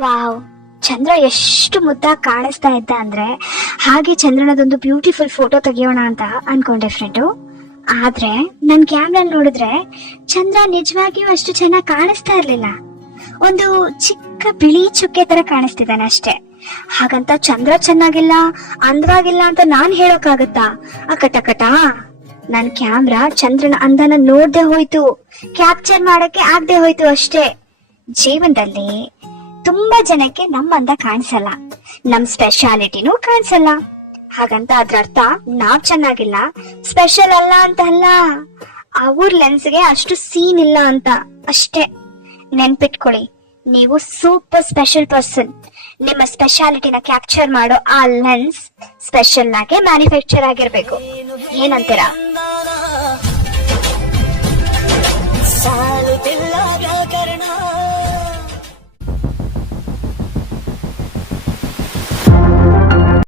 Wow, ಚಂದ್ರ ಎಷ್ಟು ಮುದ್ದಾಗಿ ಕಾಣಿಸ್ತಾ ಇದ್ದ ಅಂದ್ರೆ ಹಾಗೆ ಚಂದ್ರನದೊಂದು ಬ್ಯೂಟಿಫುಲ್ ಫೋಟೋ ತೆಗಿಯೋಣ ಅಂತ ಅನ್ಕೊಂಡೆ ಫ್ರೆಂಡು. ಆದ್ರೆ ನನ್ ಕ್ಯಾಮ್ರಾ ನೋಡಿದ್ರೆ ಚಂದ್ರ ನಿಜವಾಗಿಯೂ ಅಷ್ಟು ಚೆನ್ನಾಗಿ ಕಾಣಿಸ್ತಾ ಇರ್ಲಿಲ್ಲ. ಒಂದು ಚಿಕ್ಕ ಬಿಳಿ ಚುಕ್ಕೆ ತರ ಕಾಣಿಸ್ತಿದ್ದಾನೆ ಅಷ್ಟೇ. ಹಾಗಂತ ಚಂದ್ರ ಚೆನ್ನಾಗಿಲ್ಲ, ಅಂದವಾಗಿಲ್ಲ ಅಂತ ನಾನ್ ಹೇಳೋಕ್ಕಾಗತ್ತಾ? ಅಕಟಕಟ ನನ್ ಕ್ಯಾಮ್ರಾ ಚಂದ್ರನ ಅಂದನ ನೋಡ್ದೆ ಹೋಯ್ತು, ಕ್ಯಾಪ್ಚರ್ ಮಾಡಕ್ಕೆ ಆಗದೆ ಹೋಯ್ತು ಅಷ್ಟೇ. ಜೀವನದಲ್ಲಿ ತುಂಬಾ ಜನಕ್ಕೆ ನಮ್ಮ ಅಂದ ಕಾಣಿಸಲ್ಲ, ನಮ್ ಸ್ಪೆಷಾಲಿಟಿನೂ ಕಾಣಿಸಲ್ಲ. ಹಾಗಂತ ಅದ್ರ ಅರ್ಥ ನಾವ್ ಚೆನ್ನಾಗಿಲ್ಲ, ಸ್ಪೆಷಲ್ ಅಲ್ಲ ಅಂತ ಅಲ್ಲ, ಅವ್ರ ಲೆನ್ಸ್ಗೆ ಅಷ್ಟು ಸೀನ್ ಇಲ್ಲ ಅಂತ ಅಷ್ಟೇ. ನೆನ್ಪಿಟ್ಕೊಳ್ಳಿ, ನೀವು ಸೂಪರ್ ಸ್ಪೆಷಲ್ ಪರ್ಸನ್. ನಿಮ್ಮ ಸ್ಪೆಷಾಲಿಟಿನ ಕ್ಯಾಪ್ಚರ್ ಮಾಡೋ ಆ ಲೆನ್ಸ್ ಸ್ಪೆಷಲ್ ಆಗಿ ಮ್ಯಾನುಫ್ಯಾಕ್ಚರ್ ಆಗಿರ್ಬೇಕು. ಏನಂತೀರಾ?